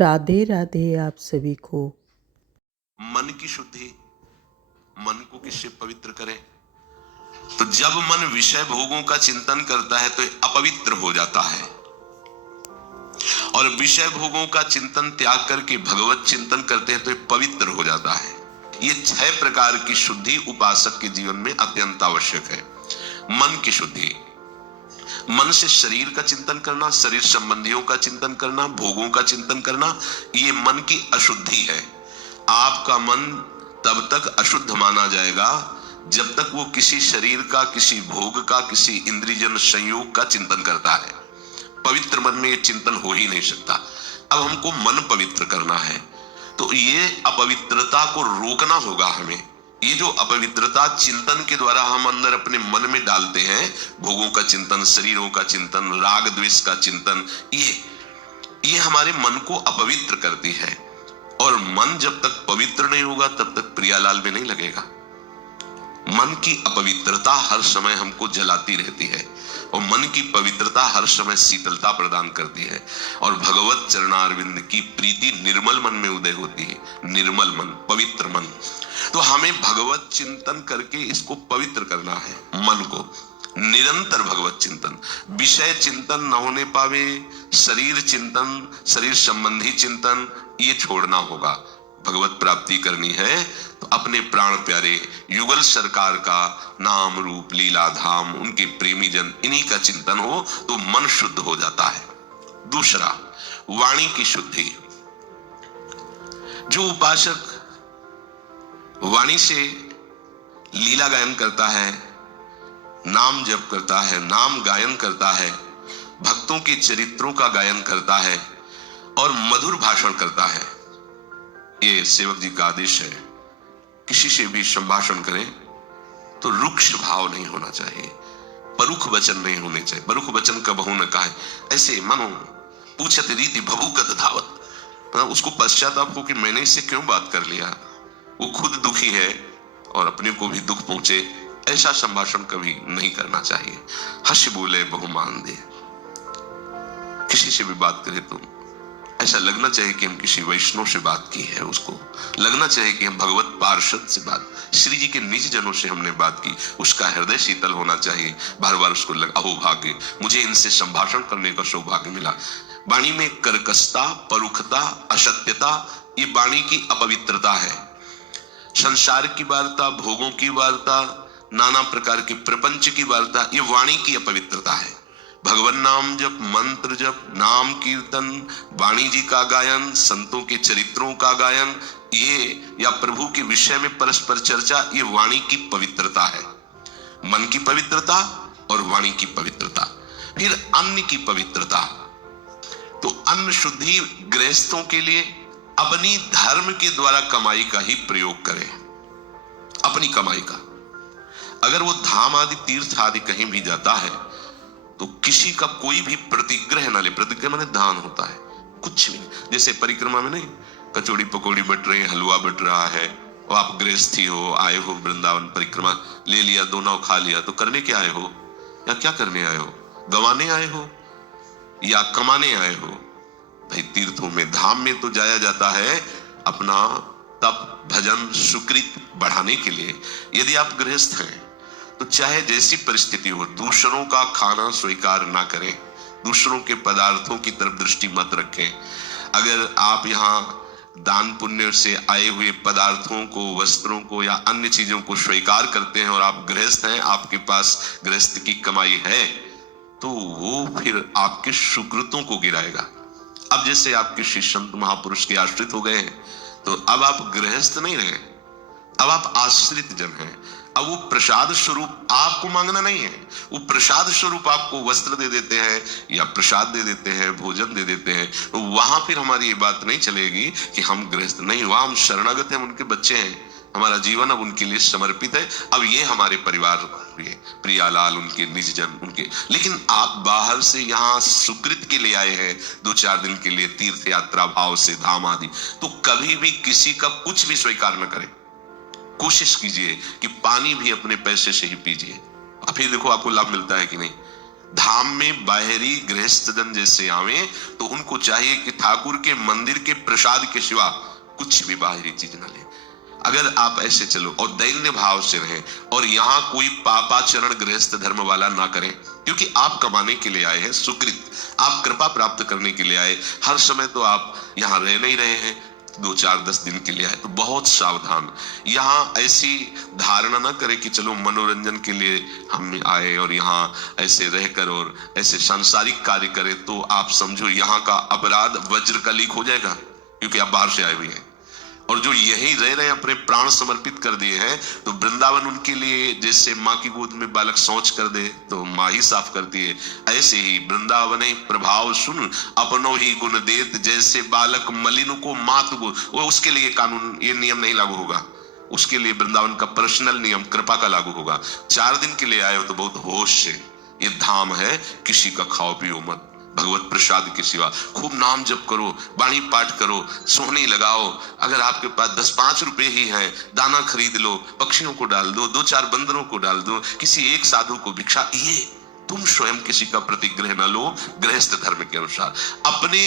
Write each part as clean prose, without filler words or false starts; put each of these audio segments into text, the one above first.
राधे राधे आप सभी को। मन की शुद्धि, मन को किससे पवित्र करें? तो जब मन विषय भोगों का चिंतन करता है तो अपवित्र हो जाता है, और विषय भोगों का चिंतन त्याग करके भगवत चिंतन करते हैं तो पवित्र हो जाता है। ये 6 प्रकार की शुद्धि उपासक के जीवन में अत्यंत आवश्यक है। मन की शुद्धि, मन से शरीर का चिंतन करना, शरीर संबंधियों का चिंतन करना, भोगों का चिंतन करना, ये मन की अशुद्धि है। आपका मन तब तक अशुद्ध माना जाएगा जब तक वो किसी शरीर का, किसी भोग का, किसी इंद्रियजन संयोग का चिंतन करता है। पवित्र मन में ये चिंतन हो ही नहीं सकता। अब हमको मन पवित्र करना है तो ये अपवित्रता को रोकना होगा हमें। ये जो अपवित्रता चिंतन के द्वारा हम अंदर अपने मन में डालते हैं, भोगों का चिंतन, शरीरों का चिंतन, राग द्वेष का चिंतन, ये हमारे मन को अपवित्र करती है। और मन जब तक पवित्र नहीं होगा तब तक प्रियालाल में नहीं लगेगा। मन की अपवित्रता हर समय हमको जलाती रहती है और मन की पवित्रता हर समय शीतलता प्रदान करती है। और भगवत चरणारविंद की प्रीति निर्मल मन में उदय होती है। निर्मल मन, पवित्र मन। तो हमें भगवत चिंतन करके इसको पवित्र करना है। मन को निरंतर भगवत चिंतन, विषय चिंतन न होने पावे, शरीर चिंतन, शरीर संबंधी चिंतन, ये छोड़ना होगा। भगवत प्राप्ति करनी है तो अपने प्राण प्यारे युगल सरकार का नाम रूप लीला धाम, उनके प्रेमी जन, इन्हीं का चिंतन हो तो मन शुद्ध हो जाता है। दूसरा, वाणी की शुद्धि। जो उपासक वाणी से लीला गायन करता है, नाम जप करता है, नाम गायन करता है, भक्तों के चरित्रों का गायन करता है और मधुर भाषण करता है, ये सेवक जी का आदेश है। किसी से भी संभाषण करें तो रुक्ष भाव नहीं होना चाहिए, परुख वचन नहीं होने चाहिए। परुख वचन कबहू न कहे, ऐसे मनो पूछत रीति भभूकत धावत, मतलब उसको पश्चाताप हो कि मैंने इससे क्यों बात कर लिया, वो खुद दुखी है और अपने को भी दुख पहुंचे, ऐसा संभाषण कभी नहीं करना चाहिए। हंस बोले बहुमान दे, किसी से भी बात करें तो ऐसा लगना चाहिए कि हम किसी वैष्णव से बात की है, उसको लगना चाहिए कि हम भगवत पार्षद से बात, श्री जी के निज जनों से हमने बात की, उसका हृदय शीतल होना चाहिए। बार बार उसको लगा, अहो भाग्य, मुझे इनसे संभाषण करने का सौभाग्य मिला। वाणी में कर्कशता, परुखता, असत्यता, ये वाणी की अपवित्रता है। संसार की वार्ता, भोगों की वार्ता, नाना प्रकार के प्रपंच की वार्ता, ये वाणी की अपवित्रता है। भगवान नाम जप, मंत्र जप, नाम कीर्तन, वाणी जी का गायन, संतों के चरित्रों का गायन, ये या प्रभु के विषय में परस्पर चर्चा, ये वाणी की पवित्रता है। मन की पवित्रता और वाणी की पवित्रता। फिर अन्न की पवित्रता। तो अन्न शुद्धि गृहस्थों के लिए अपनी धर्म के द्वारा कमाई का ही प्रयोग करें, अपनी कमाई का। अगर वो धाम आदि, तीर्थ आदि कहीं भी जाता है तो किसी का कोई भी प्रतिग्रह ना ले। प्रतिग्रह माने दान होता है, कुछ भी। जैसे परिक्रमा में नहीं, कचौड़ी पकौड़ी बट रही है, हलवा बट रहा है, और आप गृहस्थी हो, आए हो वृंदावन परिक्रमा, ले लिया, दो नाव खा लिया, तो करने क्या आए हो या क्या करने आए हो? गंवाने आए हो या कमाने आए हो? भाई तीर्थों में, धाम में तो जाया जाता है अपना तप, भजन, सुकृत बढ़ाने के लिए। यदि आप गृहस्थ हैं तो चाहे जैसी परिस्थिति हो, दूसरों का खाना स्वीकार ना करें, दूसरों के पदार्थों की तरफ दृष्टि मत रखें। अगर आप यहाँ दान पुण्य से आए हुए पदार्थों को, वस्त्रों को या अन्य चीजों को स्वीकार करते हैं और आप गृहस्थ हैं, आपके पास गृहस्थ की कमाई है, तो वो फिर आपके सुकृतों को गिराएगा। अब जैसे आप किसी संत महापुरुष के आश्रित हो गए हैं तो अब आप गृहस्थ नहीं रहे, अब आप आश्रित जन हैं। अब वो प्रसाद स्वरूप आपको मांगना नहीं है, वो प्रसाद स्वरूप आपको वस्त्र दे देते हैं या प्रसाद दे देते हैं, भोजन दे देते हैं। तो वहां फिर हमारी ये बात नहीं चलेगी कि हम गृहस्थ नहीं, वहां हम शरणागत हैं, उनके बच्चे हैं, हमारा जीवन अब उनके लिए समर्पित है। अब ये हमारे परिवार, प्रियालाल, उनके निज जन, उनके। लेकिन आप बाहर से यहाँ सुकृत के लिए आए हैं 2-4 दिन के लिए, तीर्थ यात्रा भाव से, धाम आदि, तो कभी भी किसी का कुछ भी स्वीकार न करें। कोशिश कीजिए कि पानी भी अपने पैसे से ही पीजिए, फिर देखो आपको लाभ मिलता है कि नहीं। धाम में बाहरी गृहस्थ जन जैसे आवे तो उनको चाहिए कि ठाकुर के मंदिर के प्रसाद के सिवा कुछ भी बाहरी चीज ना ले। अगर आप ऐसे चलो और दैन्य भाव से रहें और यहाँ कोई पापाचरण गृहस्थ धर्म वाला ना करें, क्योंकि आप कमाने के लिए आए हैं, सुकृत आप कृपा प्राप्त करने के लिए आए। हर समय तो आप यहाँ रह नहीं रहे हैं, 2-4-10 दिन के लिए आए, तो बहुत सावधान। यहाँ ऐसी धारणा ना करें कि चलो मनोरंजन के लिए हम आए और यहाँ ऐसे रहकर और ऐसे सांसारिक कार्य करें, तो आप समझो यहाँ का अपराध वज्र का लीक हो जाएगा, क्योंकि आप बाहर से आए हुए हैं। और जो यही रह रहे हैं, अपने प्राण समर्पित कर दिए हैं, तो वृंदावन उनके लिए जैसे माँ की गोद में बालक शौच कर दे तो माँ ही साफ करती है, ऐसे ही वृंदावन प्रभाव सुन अपनो ही गुण देत, जैसे बालक मलिन को मात को, वो उसके लिए कानून ये नियम नहीं लागू होगा, उसके लिए वृंदावन का पर्सनल नियम कृपा का लागू होगा। 4 दिन के लिए आए हो तो बहुत होश से, ये धाम है, किसी का खाओ पियो मत, भगवत प्रसाद के सिवा खूब नाम जप करो, वाणी पाठ करो, सोहनी लगाओ। अगर आपके पास 10-5 रुपए ही हैं, दाना खरीद लो, पक्षियों को डाल दो, 2-4 बंदरों को डाल दो, किसी एक साधु को भिक्षा, ये तुम स्वयं किसी का प्रतिग्रह न लो। गृहस्थ धर्म के अनुसार अपने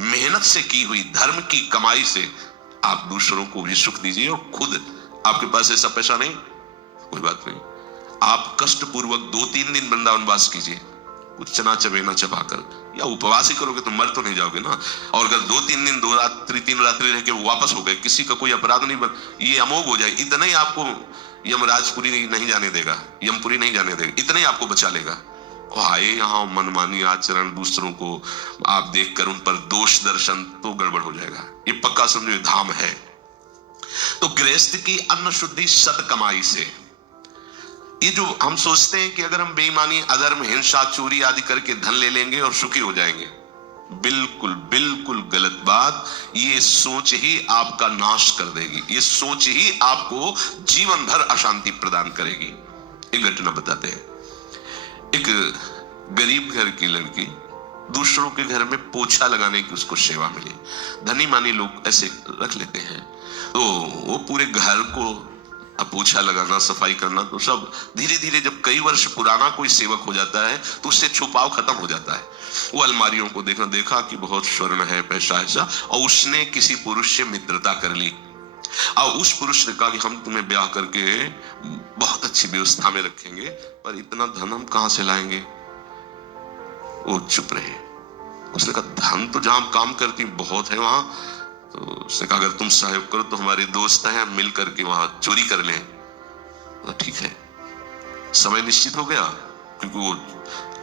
मेहनत से की हुई धर्म की कमाई से आप दूसरों को भी सुख दीजिए, और खुद आपके पास ऐसा पैसा नहीं, कोई बात नहीं, आप कष्ट पूर्वक 2-3 दिन वृंदावन वास कीजिए, कुछ चना चबेना चबाकर, या उपवास ही करोगे तो मर तो नहीं जाओगे ना। और अगर 2-3 दिन 2 रात्रि 3 रात्रि रह के वापस हो गए, किसी का कोई अपराध नहीं ये अमोघ हो जाए, इतना ही आपको यमराजपुरी नहीं जाने देगा, यमपुरी नहीं जाने देगा, इतना ही आपको बचा लेगा। आए यहाँ मनमानी आचरण, दूसरों को आप देखकर उन पर दोष दर्शन, तो गड़बड़ हो जाएगा। ये पक्का समझो, धाम है। तो गृहस्थ की अन्न शुद्धि सत कमाई से। ये जो हम सोचते हैं कि अगर हम बेईमानी, अधर्म, हिंसा, चोरी आदि करके धन ले लेंगे और सुखी हो जाएंगे, बिल्कुल बिल्कुल गलत बात। ये सोच ही आपका नाश कर देगी, ये सोच ही आपको जीवन भर अशांति प्रदान करेगी। एक घटना बताते हैं। एक गरीब घर की लड़की दूसरों के घर में पोछा लगाने की उसको सेवा मिली। धनी मानी लोग ऐसे रख लेते हैं, तो वो पूरे घर को पोछा लगाना, सफाई करना, तो सब धीरे धीरे जब कई वर्ष पुराना कोई सेवक हो जाता है तो उससे छुपाव खत्म हो जाता है। वो अलमारियों को देखा कि बहुत स्वर्ण है, पैसा ऐसा, और उसने किसी पुरुष से मित्रता कर ली। और उस पुरुष ने कहा कि हम तुम्हें ब्याह करके बहुत अच्छी व्यवस्था में रखेंगे, पर इतना धन हम कहां से लाएंगे। वो चुप रहे। उसने कहा धन तो जहां काम करती बहुत है वहां, तो उसने कहा अगर तुम सहयोग करो तो हमारे दोस्त हैं, मिल करके वहां चोरी कर लें। तो ठीक है। समय निश्चित हो गया, क्योंकि वो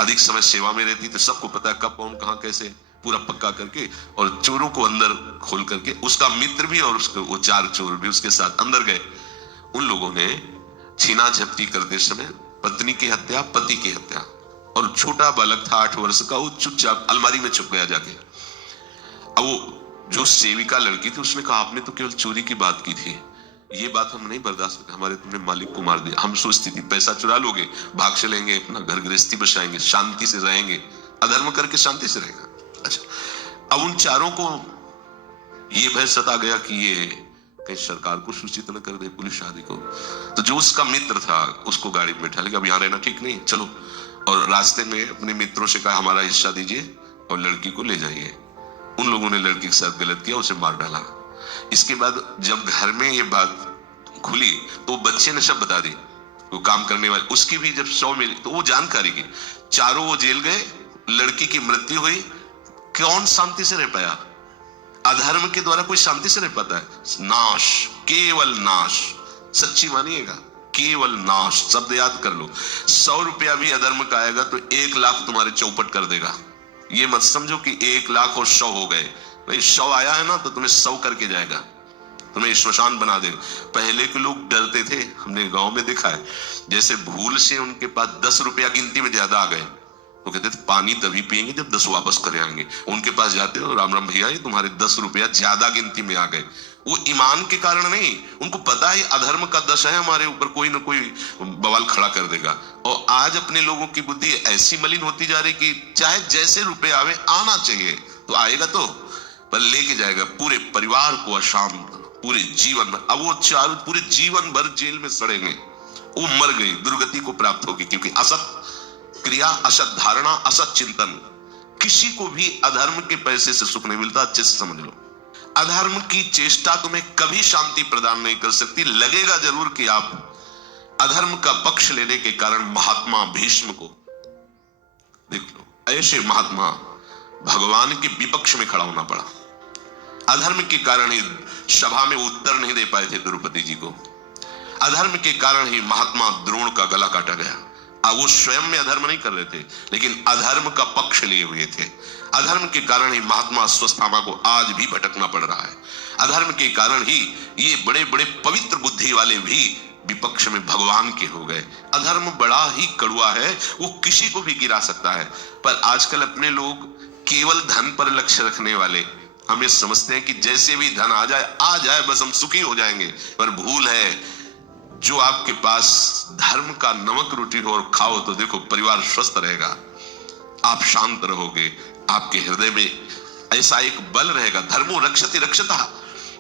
अधिक समय सेवा में रहती, तो सबको पता है कब कौन कहां कैसे, पूरा पक्का करके, और चोरों को अंदर खोल करके, उसका मित्र भी और उसके वो 4 चोर भी उसके साथ अंदर गए। उन लोगों ने छीना झपटी करते समय पत्नी की हत्या, पति की हत्या, और छोटा बालक था 8 वर्ष का, वो चुपचाप अलमारी में छुप गया जाके। अब वो जो सेविका लड़की थी उसने कहा आपने तो केवल चोरी की बात की थी, ये बात हम नहीं बर्दाश्त करते, हमारे तुमने मालिक को मार दिया। हम सोचती थी पैसा चुरा लोगे, भाग चलेंगे, अपना घर गृहस्थी बसाएंगे, शांति से रहेंगे, अधर्म करके शांति से रहेगा। अच्छा, अब उन चारों को ये भय सता गया कि ये कहीं सरकार को सूचित न कर दे, पुलिस आदि को। तो जो उसका मित्र था उसको गाड़ी में बैठा लेगा, अब यहाँ रहना ठीक नहीं, चलो। और रास्ते में अपने मित्रों से कहा हमारा हिस्सा दीजिए और लड़की को ले जाइए। उन लोगों ने लड़की के साथ गलत किया, उसे मार डाला। इसके बाद जब घर में ये बात खुली तो बच्चे ने सब बता दी, वो काम करने वाले, उसकी भी जब 100 मिली तो वो जानकारी की, चारों वो जेल गए, लड़की की मृत्यु हुई। कौन शांति से रह पाया? अधर्म के द्वारा कोई शांति से रह पाता है? नाश, केवल नाश। सच्ची मानिएगा, केवल नाश। शब्द याद कर लो, 100 रुपया भी अधर्म का आएगा तो 1 लाख तुम्हारे चौपट कर देगा। ये मत समझो कि 1 लाख और 100 हो गए, भाई 100 आया है ना तो तुम्हें 100 करके जाएगा, तुम्हें श्मशान बना देगा। पहले के लोग डरते थे, हमने गांव में देखा है, जैसे भूल से उनके पास 10 रुपया गिनती में ज्यादा आ गए तो कहते थे पानी तभी पिएंगे जब 10 वापस कर आएंगे। उनके पास जाते हो, राम राम भैया, ये तुम्हारे 10 रुपया ज्यादा गिनती में आ गए। वो ईमान के कारण नहीं, उनको पता है अधर्म का 10 है, हमारे ऊपर कोई ना कोई बवाल खड़ा कर देगा। और आज अपने लोगों की बुद्धि ऐसी मलिन होती जा रही कि चाहे जैसे रुपए आवे, आना चाहिए तो आएगा, तो पर लेके जाएगा पूरे परिवार को अशांत, पूरे जीवन भर। अब वो चारों पूरे जीवन भर जेल में सड़ेंगे। वो मर गई, दुर्गति को प्राप्त होगी, क्योंकि असत क्रिया, असत धारणा, असत चिंतन। किसी को भी अधर्म के पैसे से सुख नहीं मिलता, अच्छे से समझ लो। अधर्म की चेष्टा तुम्हें कभी शांति प्रदान नहीं कर सकती। लगेगा जरूर कि आप अधर्म का पक्ष लेने के कारण महात्मा भीष्म को देख लो, ऐसे महात्मा भगवान के विपक्ष में खड़ा होना पड़ा। अधर्म के कारण ही सभा में उत्तर नहीं दे पाए थे द्रौपदी जी को। अधर्म के कारण ही महात्मा द्रोण का गला काटा गया। अब वो स्वयं में अधर्म नहीं कर रहे थे, लेकिन अधर्म का पक्ष लिए हुए थे। अधर्म के कारण ही महात्मा अश्वत्थामा को आज भी भटकना पड़ रहा है। अधर्म के कारण ही ये बड़े बड़े पवित्र बुद्धि वाले भी विपक्ष में भगवान के हो गए। अधर्म बड़ा ही कड़वा है, वो किसी को भी गिरा सकता है। पर आजकल अपने लोग केवल धन पर लक्ष्य रखने वाले, हम ये समझते हैं कि जैसे भी धन आ जाए बस हम सुखी हो जाएंगे। पर भूल है, जो आपके पास धर्म का नमक रोटी हो और खाओ तो देखो परिवार स्वस्थ रहेगा, आप शांत रहोगे, आपके हृदय में ऐसा एक बल रहेगा। धर्मो रक्षति रक्षता,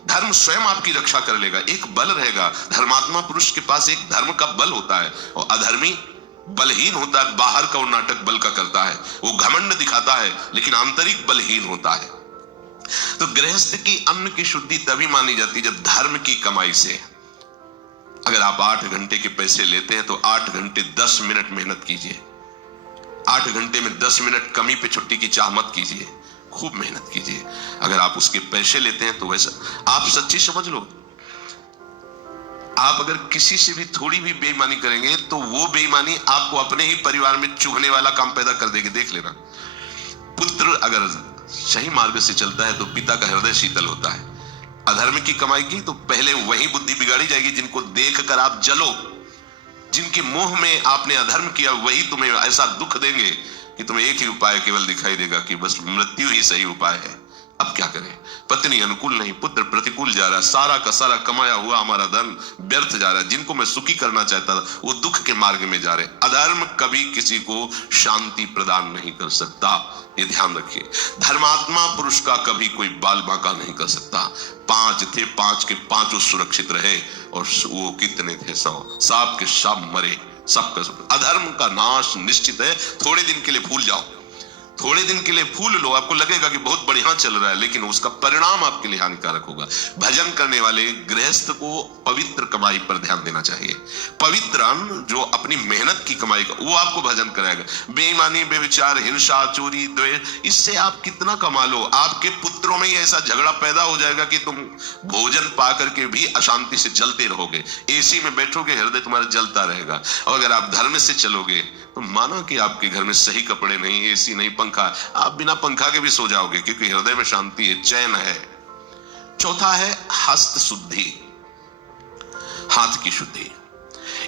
धर्म स्वयं आपकी रक्षा कर लेगा। एक बल रहेगा। धर्मात्मा पुरुष के पास एक धर्म का बल होता है, और अधर्मी बलहीन होता है। बाहर का वो नाटक बल का करता है, वो घमंड दिखाता है, लेकिन आंतरिक बलहीन होता है। तो गृहस्थ की अन्न की शुद्धि तभी मानी जाती जब धर्म की कमाई से। अगर आप 8 घंटे के पैसे लेते हैं तो 8 घंटे 10 मिनट मेहनत कीजिए। 8 घंटे में 10 मिनट कमी पे छुट्टी की चाह मत कीजिए, खूब मेहनत कीजिए। अगर आप उसके पैसे लेते हैं तो वैसा आप सच्ची समझ लो, आप अगर किसी से भी थोड़ी भी बेईमानी करेंगे तो वो बेईमानी आपको अपने ही परिवार में चुभने वाला काम पैदा कर देगी। देख लेना, पुत्र अगर सही मार्ग से चलता है तो पिता का हृदय शीतल होता है। अधर्म की कमाई की तो पहले वही बुद्धि बिगाड़ी जाएगी जिनको देखकर आप जलो, जिनके मोह में आपने अधर्म किया वही तुम्हें ऐसा दुख देंगे कि तुम्हें एक ही उपाय केवल दिखाई देगा कि बस मृत्यु ही सही उपाय है। अब क्या करें, पत्नी अनुकूल नहीं, पुत्र प्रतिकूल जा रहा है, सारा का सारा कमाया हुआ हमारा धन व्यर्थ जा रहा है। जिनको मैं सुखी करना चाहता था वो दुख के मार्ग में जा रहे। अधर्म कभी किसी को शांति प्रदान नहीं कर सकता, ये ध्यान रखिए। धर्मात्मा पुरुष का कभी कोई बाल बांका नहीं कर सकता। 5 थे, 5 के 5 सुरक्षित रहे, और वो कितने थे, 100 सांप के सांप मरे, सबका। अधर्म का नाश निश्चित है। थोड़े दिन के लिए भूल जाओ, थोड़े दिन के लिए फूल लो, आपको लगेगा कि बहुत बढ़िया चल रहा है, लेकिन उसका परिणाम आपके लिए हानिकारक होगा। भजन करने वाले गृहस्थ को पवित्र कमाई पर ध्यान देना चाहिए। पवित्र अन्न जो अपनी मेहनत की कमाई का, वो आपको भजन कराएगा। बेईमानी, बेविचार, हिंसा, चोरी, द्वेष, इससे आप कितना कमा लो, आपके पुत्रों में ही ऐसा झगड़ा पैदा हो जाएगा कि तुम भोजन पा करके भी अशांति से जलते रहोगे। एसी में बैठोगे, हृदय तुम्हारा जलता रहेगा। और अगर आप धर्म से चलोगे तो माना कि आपके घर में सही कपड़े नहीं, एसी नहीं, पंखा, आप बिना पंखा के भी सो जाओगे, क्योंकि हृदय में शांति है, चैन है। चौथा है हस्त शुद्धि, हाथ की शुद्धि।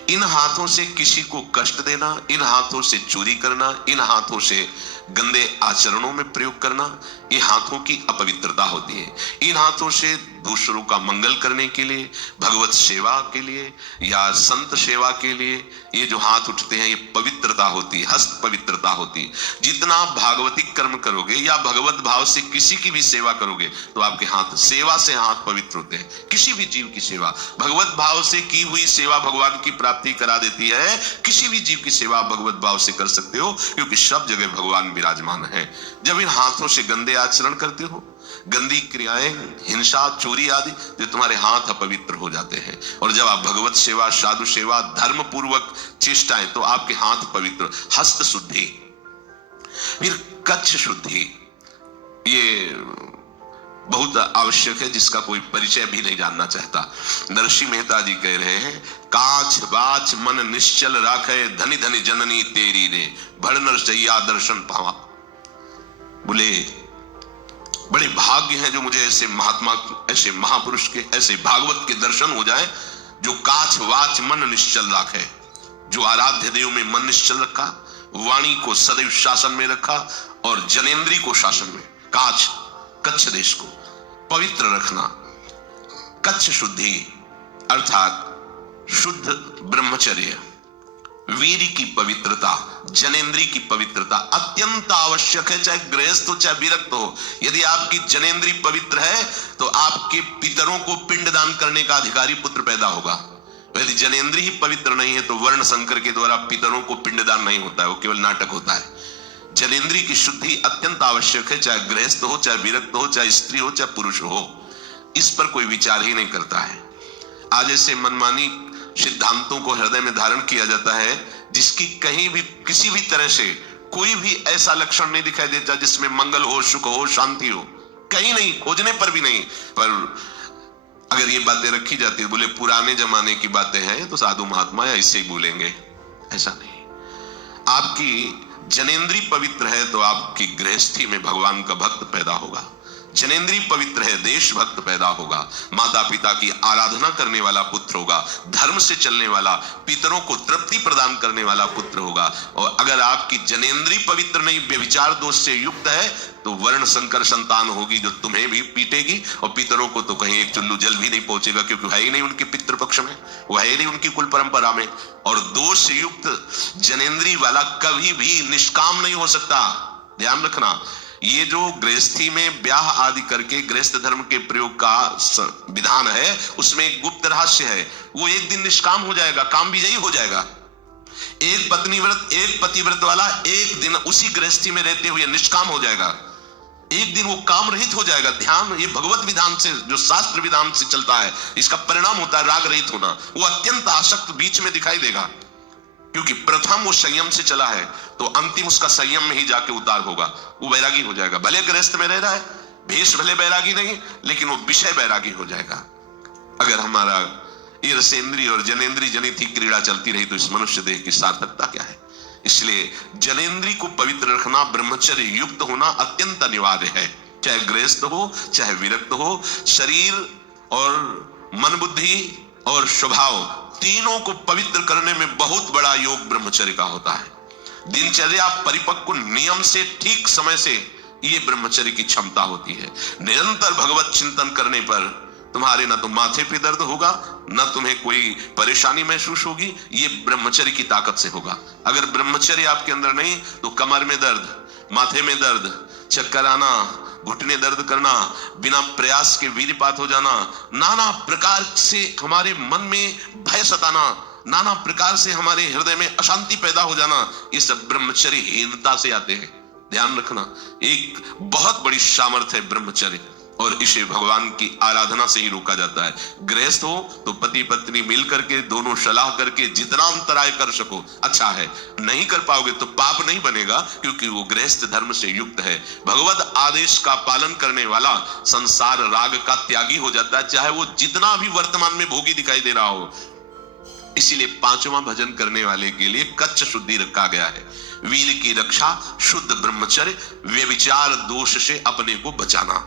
इन हाथों से किसी को कष्ट देना, इन हाथों से चोरी करना, इन हाथों से गंदे आचरणों में प्रयोग करना, ये हाथों की अपवित्रता होती है। इन हाथों से दूसरों का मंगल करने के लिए, भगवत सेवा के लिए या संत सेवा के लिए ये जो हाथ उठते हैं, ये पवित्रता होती है, हस्त पवित्रता होती है। जितना भागवतिक कर्म करोगे या भगवत भाव से किसी की भी सेवा करोगे तो आपके हाथ, सेवा से हाथ पवित्र होते हैं। किसी भी जीव की सेवा, भगवत भाव से की हुई सेवा भगवान की प्राप्ति करा देती है। किसी भी जीव की सेवा भगवत भाव से कर सकते हो, क्योंकि सब जगह भगवान विराजमान है। जब इन हाथों से गंदे आचरण करते हो, गंदी क्रियाएं, हिंसा, चोरी आदि, तो तुम्हारे हाथ अपवित्र हो जाते हैं। और जब आप भगवत सेवा, साधु सेवा, धर्म पूर्वक चेष्टाएं, तो आपके हाथ पवित्र। हस्त शुद्धि। फिर कच्छ शुद्धि, ये बहुत आवश्यक है, जिसका कोई परिचय भी नहीं जानना चाहता। नरसिंह मेहता जी कह रहे हैं, काछ बाच मन निश्चल राखे, धनी धनी जननी तेरी रे, भड़ नरसैया दर्शन पावा। बोले बड़े भाग्य हैं जो मुझे ऐसे महात्मा, ऐसे महापुरुष के, ऐसे भागवत के दर्शन हो जाए, जो काछ वाच मन निश्चल राखे, जो आराध्य देव में मन निश्चल रखा, वाणी को सदैव शासन में रखा और जनेंद्री को शासन में, काछ कच्छ देश को पवित्र रखना। कच्छ शुद्धि अर्थात शुद्ध ब्रह्मचर्य, वीर की पवित्रता, जनेंद्री की पवित्रता अत्यंत आवश्यक है, चाहे गृहस्थ हो चाहे विरक्त हो। यदि आपकी जनेंद्री पवित्र है तो आपके पितरों को पिंडदान करने का अधिकारी पुत्र पैदा होगा। यदि जनेंद्री ही पवित्र नहीं है तो वर्ण संकर के द्वारा पितरों को पिंडदान नहीं होता है, वो केवल नाटक होता है। जनेंद्री की शुद्धि अत्यंत आवश्यक है, चाहे गृहस्थ हो, चाहे विरक्त हो, चाहे स्त्री हो, चाहे पुरुष हो, इस पर कोई विचार ही नहीं करता है। आज ऐसे मनमानी सिद्धांतों को हृदय में धारण किया जाता है जिसकी कहीं भी किसी भी तरह से कोई भी ऐसा लक्षण नहीं दिखाई देता जिसमें मंगल हो, सुख हो, शांति हो, कहीं नहीं, खोजने पर भी नहीं। पर अगर ये बातें रखी जाती है, बोले पुराने जमाने की बातें हैं तो साधु महात्मा या इससे ही बोलेंगे, ऐसा नहीं। आपकी जनेंद्री पवित्र है तो आपकी गृहस्थी में भगवान का भक्त पैदा होगा। जनेंद्री पवित्र है, देशभक्त पैदा होगा, माता पिता की आराधना करने वाला पुत्र होगा, धर्म से चलने वाला, पितरों को तृप्ति प्रदान करने वाला पुत्र होगा। और अगर आपकी जनेंद्री पवित्र नहीं, व्यभिचार दोष से युक्त है, तो वर्ण संकर संतान होगी जो तुम्हें भी पीटेगी और पितरों को तो कहीं एक चुल्लू जल भी नहीं पहुंचेगा, क्योंकि है ही नहीं उनके पितृपक्ष में, वो है ही नहीं उनकी कुल परंपरा में। और दोष से युक्त जनेंद्री वाला कभी भी निष्काम नहीं हो सकता। ध्यान रखना, ये जो गृहस्थी में ब्याह आदि करके गृहस्थ धर्म के प्रयोग का विधान है, उसमें एक गुप्त रहस्य है। वो एक दिन निष्काम हो जाएगा, काम विजयी हो जाएगा। एक पत्नीव्रत, एक पतिव्रत वाला एक दिन उसी गृहस्थी में रहते हुए निष्काम हो जाएगा, एक दिन वो काम रहित हो जाएगा। ध्यान, ये भगवत विधान से, जो शास्त्र विधान से चलता है, इसका परिणाम होता है राग रहित होना। वो अत्यंत आसक्त बीच में दिखाई देगा, क्योंकि प्रथम वो संयम से चला है तो अंतिम उसका संयम में ही जाके उतार होगा, वो बैरागी हो जाएगा। भले गृहस्थ में रह रहा है, भेष भले बैरागी नहीं, लेकिन वो विषय बैरागी हो जाएगा। अगर हमारा ये रसेंद्री और जनेंद्री जनित ही क्रीड़ा चलती रही तो इस मनुष्य देह की सार्थकता क्या है। इसलिए जनेंद्री को पवित्र रखना, ब्रह्मचर्य युक्त होना अत्यंत अनिवार्य है, चाहे गृहस्थ हो, चाहे विरक्त हो। शरीर और मन, बुद्धि और स्वभाव तीनों को पवित्र करने में बहुत बड़ा योग ब्रह्मचर्य का होता है। दिनचर्या परिपक्व नियम से, ठीक समय से, ये ब्रह्मचर्य की क्षमता होती है। निरंतर भगवत चिंतन करने पर तुम्हारे न तो माथे पे दर्द होगा, न तुम्हें कोई परेशानी महसूस होगी, ये ब्रह्मचर्य की ताकत से होगा। अगर ब्रह्मचर्य आपके अंदर नहीं तो कमर में दर्द, माथे में दर्द, चक्कर आना, घुटने दर्द करना, बिना प्रयास के वीर्यपात हो जाना, नाना प्रकार से हमारे मन में भय सताना, नाना प्रकार से हमारे हृदय में अशांति पैदा हो जाना, ये सब ब्रह्मचर्यहीनता से आते हैं। ध्यान रखना, एक बहुत बड़ी सामर्थ्य है ब्रह्मचर्य, और इसे भगवान की आराधना से ही रोका जाता है। गृहस्थ हो तो पति पत्नी मिल करके, दोनों सलाह करके जितना अंतराय कर सको अच्छा है। नहीं कर पाओगे तो पाप नहीं बनेगा, क्योंकि वो गृहस्थ धर्म से युक्त है। भगवत आदेश का पालन करने वाला संसार राग का त्यागी हो जाता है, चाहे वो जितना भी वर्तमान में भोगी दिखाई दे रहा हो। इसीलिए पांचवा भजन करने वाले के लिए कच्च शुद्धि रखा गया है। वील की रक्षा, शुद्ध ब्रह्मचर्य, व्यभिचार दोष से अपने को बचाना।